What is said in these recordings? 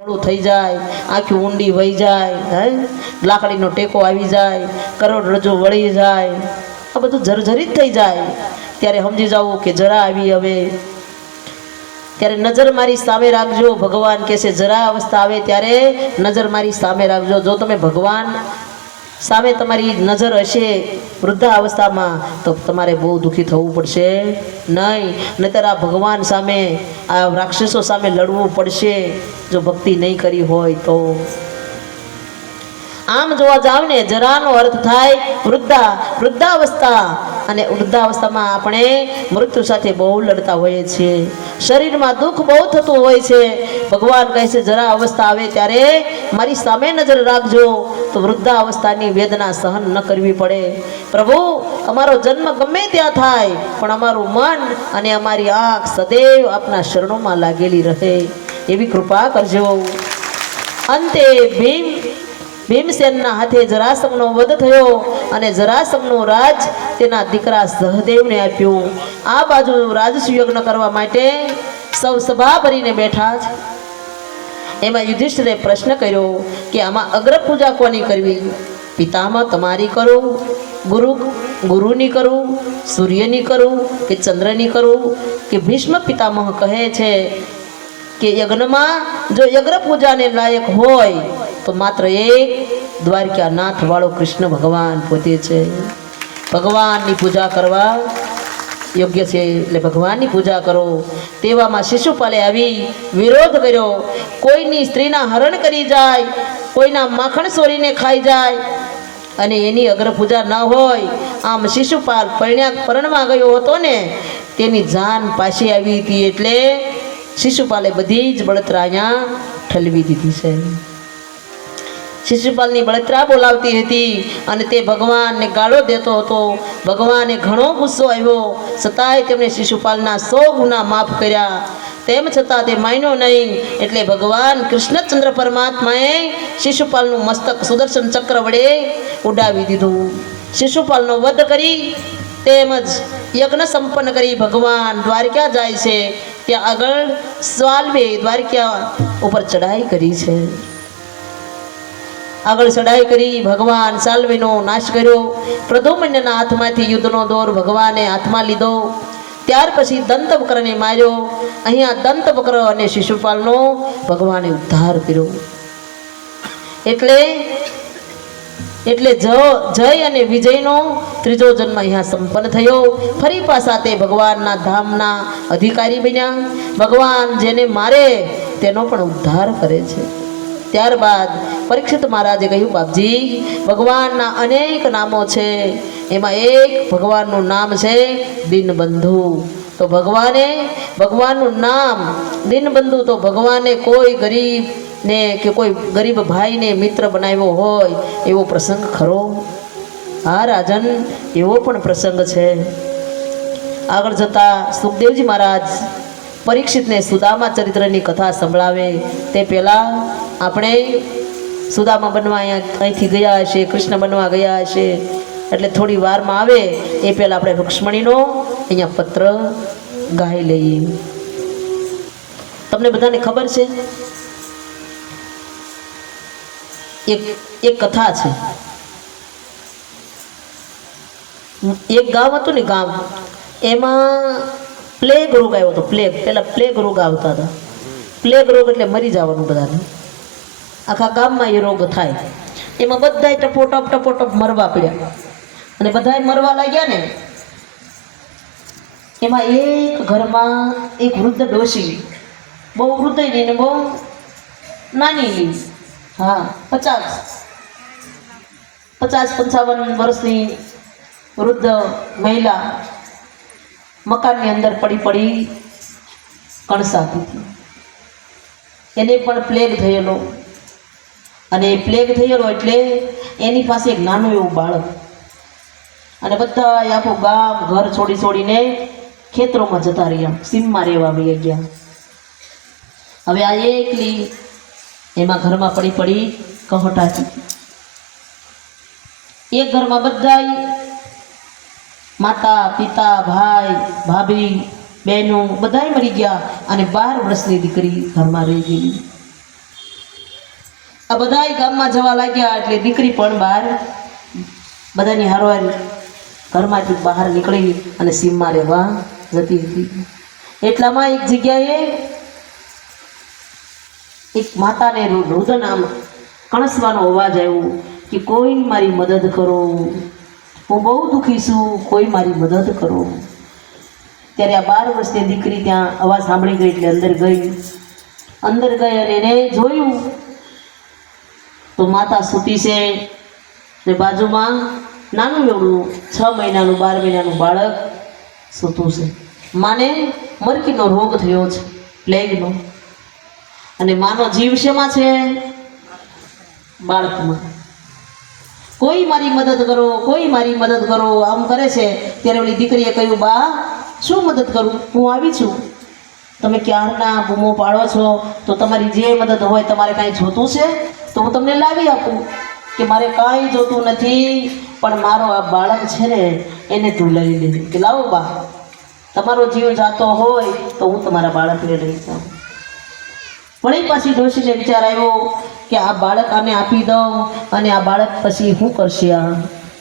થઈ જાય, આખી ઊંડી વહી જાય, હે? લાકડીનો ટેકો આવી જાય કરોડરજ્જુ વળી જાય. આ બધું જર્જરિત થઈ જાય. ત્યારે સમજી જાવું કે જરા આવી હવે. ત્યારે નજર મારી સામે રાખજો, ભગવાન કહેશે જરા અવસ્થા આવે ત્યારે નજર મારી સામે રાખજો. જો તમે ભગવાન સામે તમારી નજર હશે વૃદ્ધા અવસ્થામાં તો તમારે બહુ દુઃખી થવું પડશે. નહીં, નહીતર આ ભગવાન સામે, આ રાક્ષસો સામે લડવું પડશે. જો ભક્તિ નહીં કરી હોય તો આમ જોવા જાવ ને જરાનો અર્થ થાય વૃદ્ધા, વૃદ્ધાવસ્થા. અને વૃદ્ધાવસ્થામાં આપણે મૃત્યુ સાથે બહુ લડતા હોઈએ છીએ. શરીરમાં દુઃખ બહુ થતું હોય છે. ભગવાન કહે છે, જરા અવસ્થા આવે ત્યારે મારી સામે નજર રાખજો. તો વૃદ્ધાવસ્થાની વેદના સહન ન કરવી પડે. પ્રભુ, અમારો જન્મ ગમે ત્યાં થાય, પણ અમારું મન અને અમારી આંખ સદૈવ આપના શરણોમાં લાગેલી રહે. એવી કૃપા કરજો. અંતે ભીમ ભીમસેનના હાથે જરાસંઘનો વધ થયો અને જરાસંઘનું રાજ તેના દીકરા સહદેવને આપ્યું. આ બાજુ રાજસુયજ્ઞ કરવા માટે સૌ સભા ભરીને બેઠા છે એમાં યુધિષ્ઠિરે પ્રશ્ન કર્યો કે આમાં અગ્ર પૂજા કોની કરવી? પિતામાં તમારી કરું, ગુરુ, ગુરુની કરું, સૂર્યની કરું કે ચંદ્રની કરું? કે ભીષ્મ પિતામહ કહે છે કે યજ્ઞમાં જો યજ્ઞ પૂજાને લાયક હોય તો માત્ર એક દ્વારકાનાથ વાળો કૃષ્ણ ભગવાન પોતે છે. ભગવાનની પૂજા કરવા યોગ્ય છે એટલે ભગવાનની પૂજા કરો. તેવામાં શિશુપાલે આવી વિરોધ કર્યો. કોઈની સ્ત્રીના હરણ કરી જાય, કોઈના માખણ સોરીને ખાઈ જાય અને એની અગ્ર પૂજા ન હોય, આમ શિશુપાલ પરણ્યા પરણમાં ગયો હતો ને, તેની જાન પાછી આવી હતી એટલે શિશુપાલે બધી જ બળતરા અહીંયા ઠલવી દીધી છે. શિશુપાલની બળતરા બોલાવતી હતી અને તે ભગવાનને ગાળો દેતો હતો. ભગવાને ઘણો ગુસ્સો આવ્યો. છતાંય તેમણે શિશુપાલના સો ગુના માફ કર્યા. તેમ છતાં તે માન્યો નહીં. એટલે ભગવાન કૃષ્ણચંદ્ર પરમાત્માએ શિશુપાલનું મસ્તક સુદર્શન ચક્ર વડે ઉડાવી દીધું. શિશુપાલનો વધ કરી તેમજ યજ્ઞ સંપન્ન કરી ભગવાન દ્વારકા જાય છે. ત્યાં આગળ સ્વાલ્વે દ્વારકા ઉપર ચઢાઈ કરી છે. આગળ ચડાઈ કરી ભગવાન સાલ્વીનો નાશ કર્યો. પ્રદોમન્યના હાથમાંથી યુદ્ધનો દોર ભગવાને હાથમાં લીધો. ત્યાર પછી દંતવક્રને માર્યો. અહીંયા દંતવક્ર અને શિશુપાલનો ભગવાને ઉદ્ધાર કર્યો. એટલે એટલે જ, જય અને વિજયનો ત્રીજો જન્મ અહીંયા સંપન્ન થયો. ફરી પાછા તે ભગવાનના ધામના અધિકારી બન્યા. ભગવાન જેને મારે તેનો પણ ઉદ્ધાર કરે છે. ત્યારબાદ પરીક્ષિત મહારાજે કહ્યું, બાપજી, ભગવાનના અનેક નામો છે. એમાં એક ભગવાનનું નામ છે દીનબંધુ. તો ભગવાને ભગવાનનું નામ દીનબંધુ, તો ભગવાને કોઈ ગરીબ ને કે કોઈ ગરીબ ભાઈને મિત્ર બનાવ્યો હોય, એવો પ્રસંગ ખરો? હા, રાજન, એવો પણ પ્રસંગ છે. આગળ જતા સુખદેવજી મહારાજ પરીક્ષિતને સુદામા ચરિત્રની કથા સંભળાવે. તે પહેલાં આપણે સુદામા બનવા અહીંયા અહીંથી ગયા હશે, કૃષ્ણ બનવા ગયા હશે. એટલે થોડી વારમાં આવે, એ પહેલાં આપણે રુક્ષ્મણીનો અહીંયા પત્ર ગાઈ લઈએ. તમને બધાને ખબર છે? એક એક કથા છે. એક ગામ હતું ને ગામ, એમાં પ્લેગ રોગ આવ્યો હતો, પ્લેગ. પહેલાં પ્લેગ રોગ આવતા હતા. પ્લેગ રોગ એટલે મરી જવાનું બધાને. આખા ગામમાં એ રોગ થાય. એમાં બધાય ટપોટપ ટપોટપ મરવા પડ્યા. અને બધાય મરવા લાગ્યા ને, એમાં એક ઘરમાં એક વૃદ્ધ ડોશી, બહુ વૃદ્ધ ને બહુ નાની હા, પચાસ. પચાસ, પંચાવન વર્ષની વૃદ્ધ મહિલા મકાનની અંદર પડી પડી કણસાતી હતી એને પણ પ્લેગ થયેલો. અને એ પ્લેગ થયેલો એટલે એની પાસે એક નાનું એવું બાળક. અને બધા આખું ગામ, ઘર છોડી છોડીને ખેતરોમાં જતા રહ્યા. સીમમાં રહેવા વહી ગયા. હવે આ એકલી એમાં ઘરમાં પડી પડી કહટાતી. એક ઘરમાં બધાય માતા, પિતા, ભાઈ, ભાભી, બહેનો બધાય મરી ગયા અને બાર વર્ષની દીકરી ઘરમાં રહી ગઈ. આ બધાય ગામમાં જવા લાગ્યા એટલે દીકરી પણ બહાર બધાની હારવાર ઘરમાંથી બહાર નીકળી અને સીમમાં રહેવા જતી હતી. એટલામાં એક જગ્યાએ એક માતાને રુદન આમ કણસવાનો અવાજ આવ્યો કે કોઈ મારી મદદ કરો. હું બહુ દુઃખી છું, કોઈ મારી મદદ કરો. ત્યારે આ બાર વર્ષની દીકરી ત્યાં અવાજ સાંભળી ગઈ એટલે અંદર ગઈ. અંદર ગઈ અને એને જોયું. તો માતા સૂતી છે ને બાજુમાં નાનું એવડું છ મહિનાનું, બાર મહિનાનું બાળક સૂતું છે. માને મરકીનો રોગ થયો છે પ્લેગનો અને માનો જીવ શેમાં છે? બાળકમાં. કોઈ મારી મદદ કરો, કોઈ મારી મદદ કરો, આમ કરે છે. ત્યારે ઓલી દીકરીએ કહ્યું, બા, શું મદદ કરું? હું આવી છું. તમે ક્યારના બૂમો પાડો છો? તો તમારી જે મદદ હોય તમારે કાંઈ જોતું છે? તો હું તમને લાવી આપું. કે મારે કાંઈ જોતું નથી, પણ મારો આ બાળક છે ને, એને તું લઈ લે. કે લાવો બા, તમારો જીવ જાતો હોય તો હું તમારા બાળકને લઈ જાઉં. વળી પાછી ડોશીને વિચાર આવ્યો કે આ બાળક આને આપી દઉં અને આ બાળક પછી શું કરશે આ?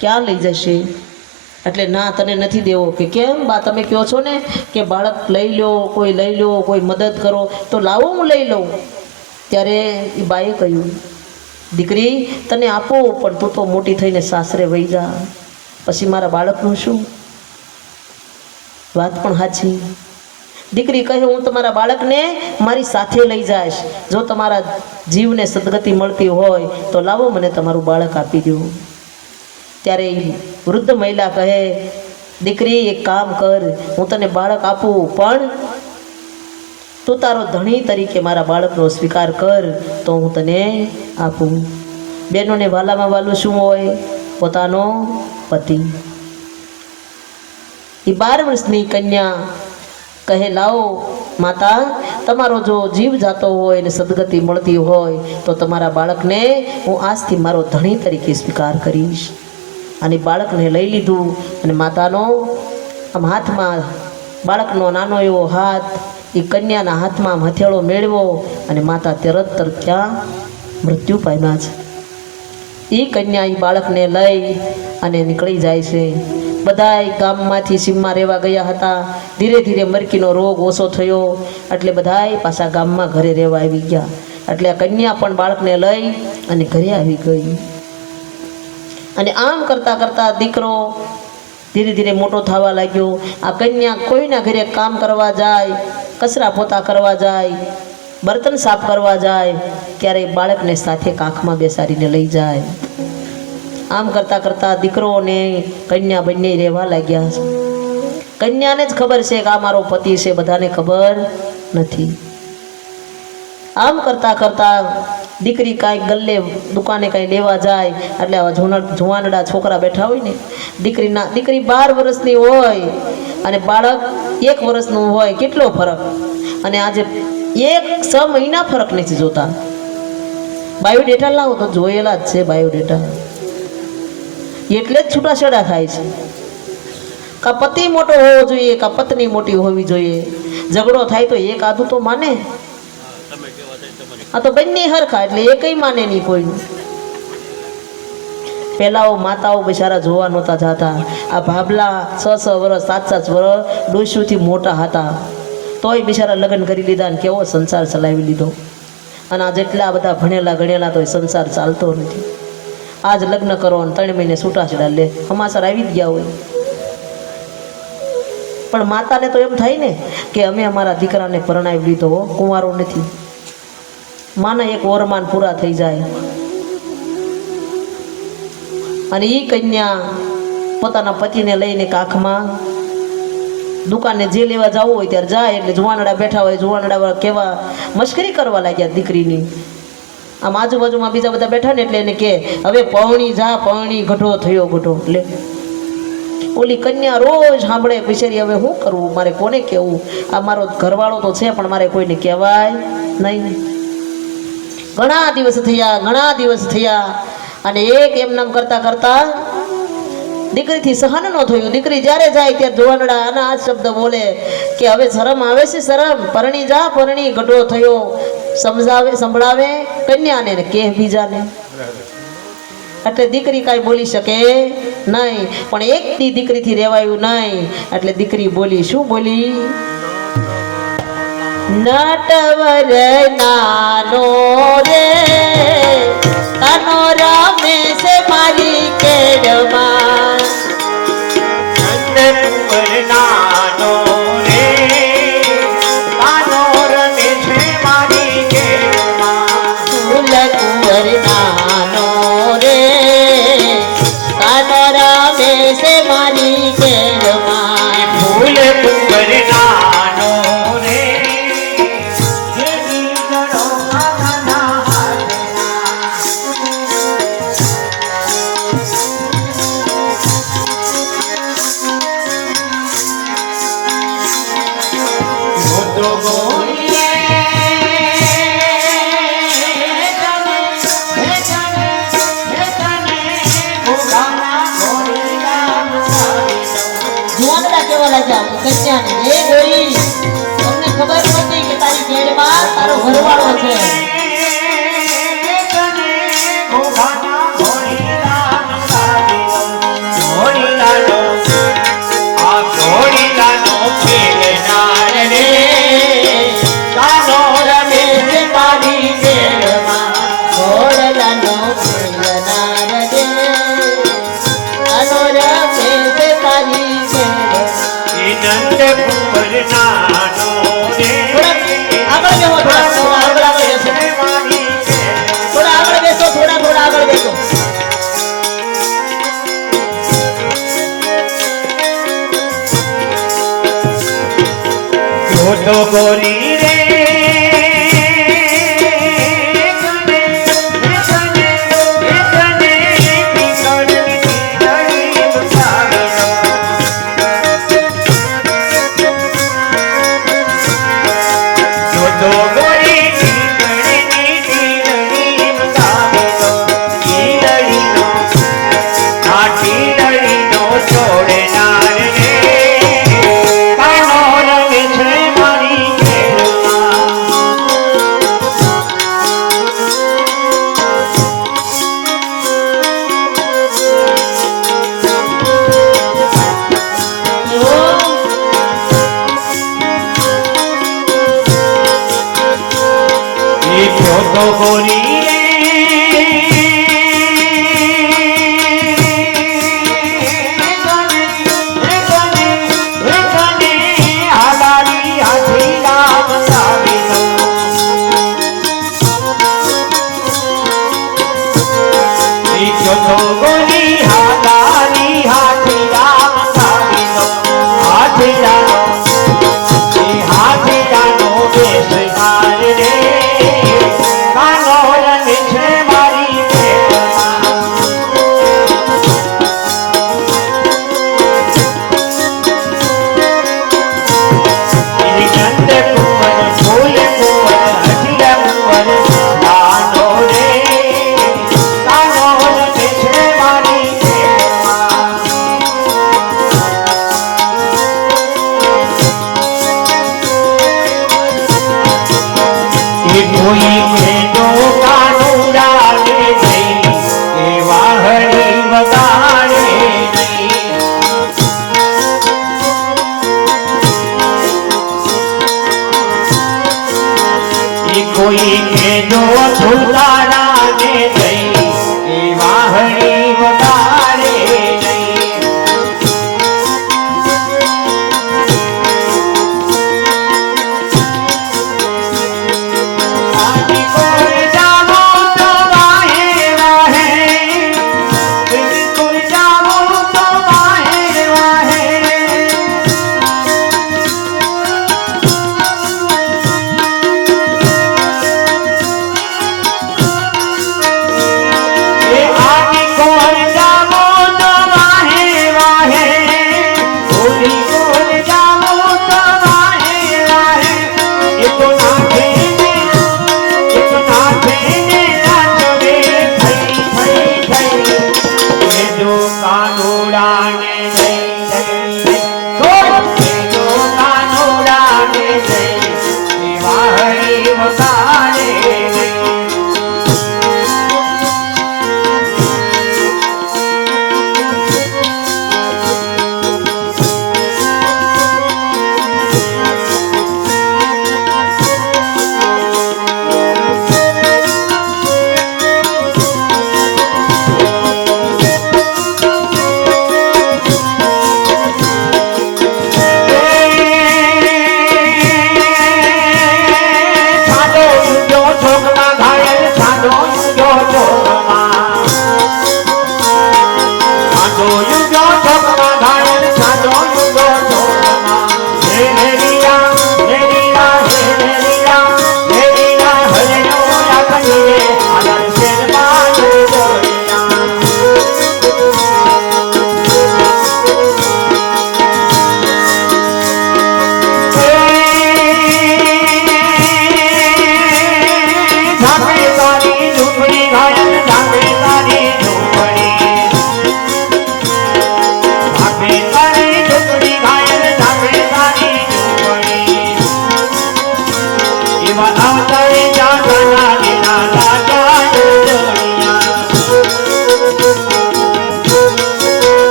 ક્યાં લઈ જશે? એટલે ના, તને નથી દેવો કે કેમ? બા, તમે કહો છો ને કે બાળક લઈ લો કોઈ લઈ લો કોઈ મદદ કરો, તો લાવો હું લઈ લઉં. ત્યારે એ બાએ કહ્યું, દીકરી, તને આપો, પણ તું તો મોટી થઈને સાસરે વહી જા. પછી મારા બાળકનું શું? વાત પણ સાચી. દીકરી કહે, હું તમારા બાળકને મારી સાથે લઈ જઈશ. જો તમારા જીવને સદગતિ મળતી હોય, તો લાવો મને તમારું બાળક આપી દો. ત્યારે વૃદ્ધ મહિલા કહે, દીકરી, એક કામ કર, હું તને બાળક આપું, પણ તું તારો ધણી તરીકે મારા બાળકનો સ્વીકાર કર, તો હું તને આપું. બહેનોને વાલામાં વાલું શું હોય? પોતાનો પતિ. એ બાર વર્ષની કન્યા કહે લાવો માતા, તમારો જો જીવ જાતો હોય ને સદગતિ મળતી હોય, તો તમારા બાળકને હું આજથી મારો ધણી તરીકે સ્વીકાર કરીશ. અને બાળકને લઈ લીધું અને માતાનો આમ હાથમાં, બાળકનો નાનો એવો હાથ, એ કન્યાના હાથમાં હથેળો મેળવો અને માતા તરત તરત ત્યાં મૃત્યુ પામ્યા છે. એ કન્યા એ બાળકને લઈ અને નીકળી જાય છે. બધાય ગામમાંથી સીમમાં રહેવા ગયા હતા. ધીરે ધીરે મરકીનો રોગ ઓછો થયો. એટલે બધાય પાછા ગામમાં ઘરે રહેવા આવી ગયા. એટલે આ કન્યા પણ બાળકને લઈ અને ઘરે આવી ગઈ. અને આમ કરતાં કરતાં દીકરો ધીરે ધીરે મોટો થવા લાગ્યો. આ કન્યા કોઈના ઘરે કામ કરવા જાય, કચરા પોતા કરવા જાય, બર્તન સાફ કરવા જાય ત્યારે બાળકને સાથે કાંખમાં બેસાડીને લઈ જાય. આમ કરતાં કરતાં દીકરો અને કન્યા બંને રહેવા લાગ્યા. કન્યાને જ ખબર છે કે આ મારો પતિ છે, બધાને ખબર નથી. આમ કરતાં કરતાં દીકરી કાંઈ ગલ્લે દુકાને કાંઈ લેવા જાય, એટલે આવા જુવાન જુવાનડા છોકરા બેઠા હોય ને, દીકરીના, દીકરી બાર વર્ષની હોય અને બાળક એક વર્ષનું હોય, કેટલો ફરક? અને આજે એક છ મહિના ફરક નથી જોતા. બાયોડેટા લાવો તો જોયેલા જ છે બાયોડેટા. એટલે જ છૂટાછેડા થાય છે. કા પતિ મોટો હોવો જોઈએ કા પત્ની મોટી હોવી જોઈએ. ઝઘડો થાય તો એક આધું તો માને. આ તો બંને હરખા, એટલે એ કઈ માને નહીં કોઈનું. પેલાઓ માતાઓ બિચારા જોવા નહોતા જતા. આ ભાભલા છ છ વર્ષ સાત સાત વર્ષ ડોસ્યુથી મોટા હતા. તોય બિચારા લગ્ન કરી લીધા ને કેવો સંસાર ચલાવી લીધો. અને આ જેટલા બધા ભણેલા ગણેલા તોય સંસાર ચાલતો નથી. આજ લગ્ન કરો અને ત્રણ મહિને છૂટાછેડા લે. હમાસર આવી ગયા હોય. પણ માતાને તો એમ થાય ને કે અમે અમારા દીકરાને પરણાવી લીધો હો, કુંવારો નથી. માના એક વરમાન પૂરા થઈ જાય. અને એ કન્યા પોતાના પતિને લઈને કાખમાં દુકાને જે લેવા જવું હોય ત્યારે જાય, એટલે જુવાનડા બેઠા હોય, જુવાનડા કેવા મશ્કરી કરવા લાગ્યા દીકરીની. આમ આજુબાજુમાં બીજા બધા બેઠા ને એટલે એને કે હવે પૌણી જા પૌણી ગઢો થયો ગઢો. લે. ઓલી કન્યા રોજ સાંભળે, બિચારી, હવે શું કરવું મારે કોને કહેવું? આ મારો ઘરવાળો તો છે, પણ મારે કોઈને કહેવાય નહીં ઘણા દિવસ થયા, ઘણા દિવસ થયા, અને એક એમ નામ કરતા કરતા દીકરીથી સહન ન થયું. દીકરી જ્યારે જાય ત્યારે ધોવાનડા આના આ શબ્દ બોલે કે, હવે શરમ આવે છે, શરમ? પરણી જા, પરણી ગઢો થયો સમજાવે, સંભળાવે, કન્યાને કે બીજાને. એટલે દીકરી કાંઈ બોલી શકે નહીં, પણ એકની દીકરીથી રેવાયું નહીં, એટલે દીકરી બોલી, શું બોલી? નટવર નાનો જાવ કન્યાને રે ગોરી તમને ખબર નથી કે તારી જેડમાં તારો ઘરવાળો છે. Bohori.